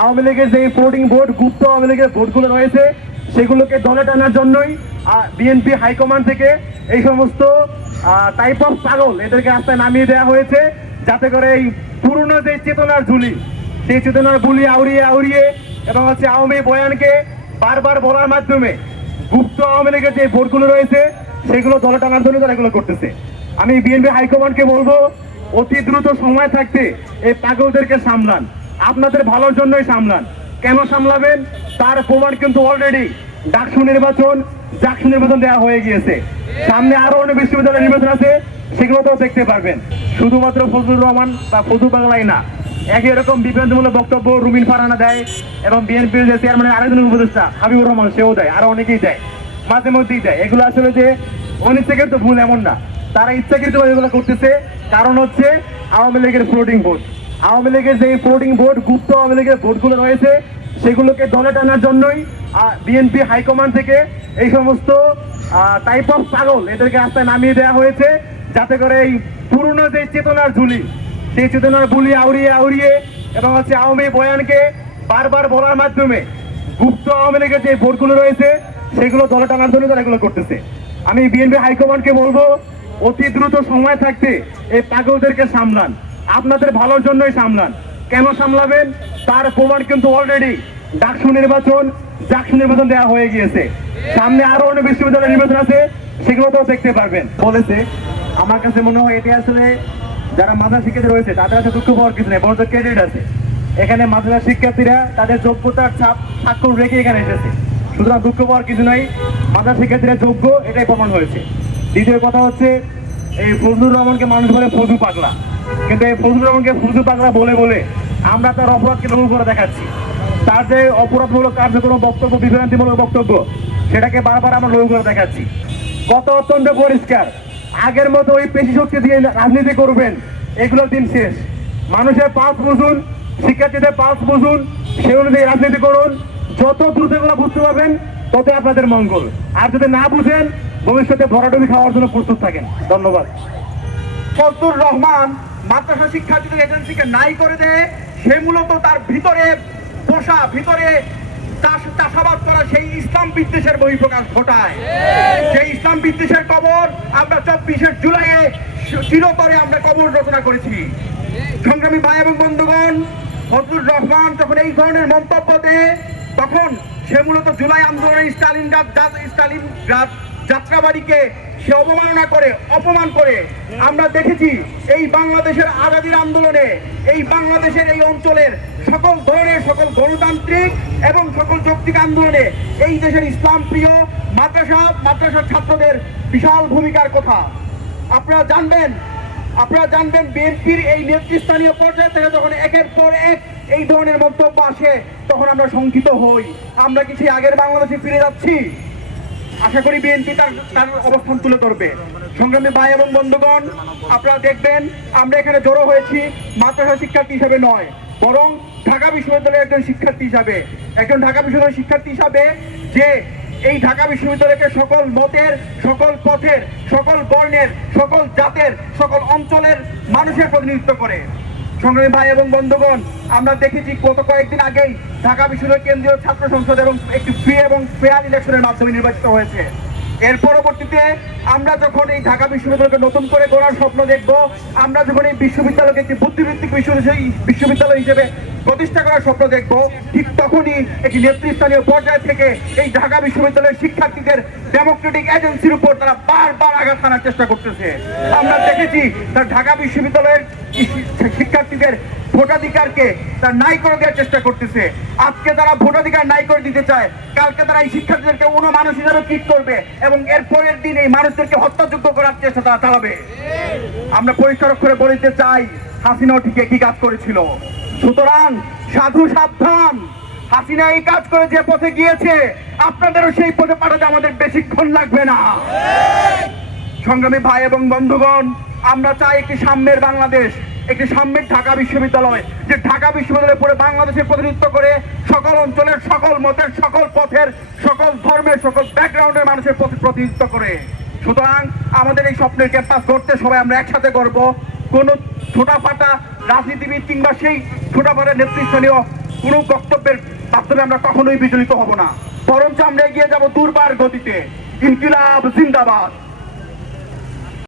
আওয়ামী লীগের যে floating vote, গুপ্ত আওয়ামী লীগের ভোটগুলো রয়েছে সেগুলোকে দলে টানার জন্যই বিএনপি হাইকমান্ড থেকে এই সমস্ত টাইপ অফ পাগল এদেরকে রাস্তায় নামিয়ে দেওয়া হয়েছে, যাতে করে এই পুরনো যে চেতনার ঝুলি, সেই চেতনার বুলি আউড়িয়ে আউড়িয়ে এবং আওয়ামী বয়ানকে বারবার বলার মাধ্যমে গুপ্ত আওয়ামী লীগের যে ভোটগুলো রয়েছে সেগুলো দলে টানার জন্য তারা এগুলো করতেছে। আমি বিএনপি হাইকমান্ডকে বলবো, অতি দ্রুত সময় থাকতে এই পাগলদেরকে সামলান, আপনাদের ভালোর জন্যই সামলান। কেন সামলাবেন তার প্রমাণ কিন্তু অলরেডি ডাকসু নির্বাচন, জাকসু নির্বাচন দেওয়া হয়ে গিয়েছে। সামনে আরো অনেক বিশ্ববিদ্যালয়ের নির্বাচন আছে, সেগুলো তো দেখতে পারবেন। শুধুমাত্র ফজলুর রহমান বা ফজলু পাগলাই না, একই রকম বিভ্রান্তিমূলক বক্তব্য রুমিন ফারহানা দেয় এবং বিএনপির যে চেয়ারম্যানের আরেকজন উপদেষ্টা হাবিবুর রহমান সেও দেয়, আরো অনেকেই দেয়, মাঝে মধ্যেই দেয়। এগুলো আসলে যে অনিচ্ছাকৃত ভুল এমন না, তারা ইচ্ছাকৃত এগুলো করতেছে। কারণ হচ্ছে আওয়ামী লীগের ফ্লোটিং ভোট, আওয়ামী লীগের যে ফ্লোটিং ভোট, গুপ্ত আওয়ামী লীগের ভোটগুলো রয়েছে সেগুলোকে দলে টানার জন্যই বিএনপি হাইকমান্ড থেকে এই সমস্ত টাইপ অফ পাগল এদেরকে রাস্তায় নামিয়ে দেওয়া হয়েছে, যাতে করে এই পুরনো যে চেতনার ঝুলি, সেই চেতনার বুলি আউড়িয়ে আউড়িয়ে এবং আওয়ামী বয়ানকে বারবার বলার মাধ্যমে গুপ্ত আওয়ামী লীগের যে ভোটগুলো রয়েছে সেগুলো দলে টানার জন্য তারা এগুলো করতেছে। আমি বিএনপি হাইকমান্ডকে বলবো, অতি দ্রুত সময় থাকতে এই পাগলদেরকে সামলান, আপনাদের ভালোর জন্যই সামলান। কেন সামলাবেন তার প্রমাণ কিন্তু অলরেডি ডাকসু নির্বাচন, জাকসু নির্বাচন দেওয়া হয়ে গিয়েছে। সামনে আরো অনেক বিশ্ববিদ্যালয়ের নির্বাচন আছে, সেগুলো তো দেখতে পারবেন। বলেছে, আমার কাছে মনে হয় এটি আসলে যারা মাদ্রাসা শিক্ষার্থী রয়েছে তাদের কাছে দুঃখ পাওয়ার কিছু নেই, বরঞ্চ ক্রেডিট আছে। এখানে মাদ্রাসা শিক্ষার্থীরা তাদের যোগ্যতার ছাপ স্বাক্ষর রেখে এখানে এসেছে, সুতরাং দুঃখ পাওয়ার কিছু নাই। মাদ্রাসা শিক্ষার্থীরা যোগ্য, এটাই প্রমাণ হয়েছে। দ্বিতীয় কথা হচ্ছে, এই ফজলুর রহমানকে মানুষ বলে ফজু পাগলা, কিন্তু এই ফজলুর রহমানকে ফজু পাগলা বলে বলে আমরা তার অপরাধকে লঘু করে দেখাচ্ছি। তার যে অপরাধমূলক কার্যক্রম বক্তব্য, বিভ্রান্তিমূলক বক্তব্য, সেটাকে বারবার আমরা লঘু করে দেখাচ্ছি। কত অত্যন্ত পরিষ্কার, আগের মতো ওই পেশি শক্তি দিয়ে রাজনীতি করবেন, এগুলোর দিন শেষ। মানুষের পাস বুঝুন, শিক্ষার্থীদের পাস বুঝুন, সে অনুযায়ী রাজনীতি করুন। যত দ্রুত এগুলো বুঝতে পারবেন তত আপনাদের মঙ্গল। আর যদি না বুঝেন, ভবিষ্যতে ভরাডুবি খাওয়ার জন্য প্রস্তুত থাকেন। ধন্যবাদ। ফজলুর রহমান মাদ্রাসা শিক্ষার্থীদের এজেন্সিকে নাই করে দেয়, সে মূলত তার ভিতরে পোষা, ভিতরে চাষাবাদ করা সেই ইসলাম বিদ্বেষের বহিঃপ্রকাশ ঘটায়। সেই ইসলাম বিদ্বেষের কবর আমরা 24শে জুলাইয়ে চিরতরে আমরা কবর রচনা করেছি। সংগ্রামী ভাই এবং বন্ধুগণ, ফজলুর রহমান যখন এই ধরনের মন্তব্য দেয়, তখন সে মূলত জুলাই আন্দোলনের স্টালিনগ্রাদ যাত্রাবাড়িকে সে অবমাননা করে, অপমান করে। আমরা দেখেছি এই বাংলাদেশের আজাদির আন্দোলনে, এই বাংলাদেশের এই অঞ্চলের সকল ধরনের, সকল গণতান্ত্রিক এবং সকল যৌক্তিক আন্দোলনে এই দেশের ইসলাম প্রিয় মাদ্রাসার ছাত্রদের বিশাল ভূমিকার কথা আপনারা জানবেন। বিএনপির এই নেতৃস্থানীয় পর্যায়ে থেকে যখন একের পর এক এই ধরনের মন্তব্য আসে, তখন আমরা শঙ্কিত হই। আমরা কি সেই আগের বাংলাদেশে ফিরে যাচ্ছি? আশা করি বিএনপি তার অবস্থান তুলে ধরবে। সংগ্রামী ভাই এবং বন্ধুগণ, আপনারা দেখবেন আমরা এখানে জড়ো হয়েছি মাদ্রাসা শিক্ষার্থী হিসাবে নয়, বরং ঢাকা বিশ্ববিদ্যালয়ের একজন শিক্ষার্থী হিসাবে, যে এই ঢাকা বিশ্ববিদ্যালয়কে সকল মতের, সকল পথের, সকল বর্ণের, সকল জাতের, সকল অঞ্চলের মানুষের প্রতিনিধিত্ব করে। সংগ্রামী ভাই এবং বন্ধুগণ, আমরা দেখেছি গত কয়েকদিন আগেই ঢাকা বিশ্ববিদ্যালয় কেন্দ্রীয় ছাত্র সংসদ এবং একটি ফ্রি এবং ফেয়ার ইলেকশনের মাধ্যমে নির্বাচিত হয়েছে। এর পরবর্তীতে আমরা যখন এই ঢাকা বিশ্ববিদ্যালয়কে নতুন করে গড়ার স্বপ্ন দেখব, আমরা যখন এই বিশ্ববিদ্যালয়কে একটি বুদ্ধিভিত্তিক বিশ্ববিদ্যালয় হিসেবে প্রতিষ্ঠা করার স্বপ্ন দেখব, ঠিক তখনই একটি নেতৃস্থানীয় পর্যায় থেকে এই ঢাকা বিশ্ববিদ্যালয়ের শিক্ষার্থীদের ডেমোক্রেটিক এজেন্সির উপর তারা বারবার আঘাত হানার চেষ্টা করতেছে। আমরা দেখেছি তার ঢাকা বিশ্ববিদ্যালয়ের শিক্ষার্থীদের ভোটাধিকারকে তার নাই করে দেওয়ার চেষ্টা করতেছে। আজকে তারা ভোটাধিকার নাই করে দিতে চায়, কালকে তারা এই শিক্ষার্থীদেরকে মানুষ হিসাবে ট্রিট করবে এবং এর পরের দিন এই মানুষদেরকে হত্যাযোগ্য করার চেষ্টা তারা চালাবে। আমরা পরিষ্কার করে বলতে চাই, হাসিনাও ঠিক একই কাজ করেছিল। সুতরাং সাধু সাবধান, হাসিনা এই কাজ করে যে পথে গিয়েছে, আপনাদেরও সেই পথে পাঠাতে আমাদের বেশিক্ষণ লাগবে না। সংগ্রামী ভাই এবং বন্ধুগণ, আমরা চাই একটি সাম্যের বাংলাদেশ, একটি সাম্যের ঢাকা বিশ্ববিদ্যালয়, যে ঢাকা বিশ্ববিদ্যালয়ে পড়ে বাংলাদেশের প্রতিনিধিত্ব করে সকল অঞ্চলের, সকল মতের, সকল পথের, সকল ধর্মের, সকল ব্যাকগ্রাউন্ডের মানুষের প্রতিনিধিত্ব করে। সুতরাং আমাদের এই স্বপ্নের ক্যাম্পাস গড়তে সবাই আমরা একসাথে করব। কোন ছোটাফাটা রাজনীতিবিদ কিংবা সেই ছোটাফাটা নেতৃস্থানীয় কোনো বক্তব্যের মাধ্যমে আমরা কখনোই বিচলিত হব না, বরঞ্চ আমরা এগিয়ে যাব দুর্বার গতিতে। ইনকিলাব জিন্দাবাদ।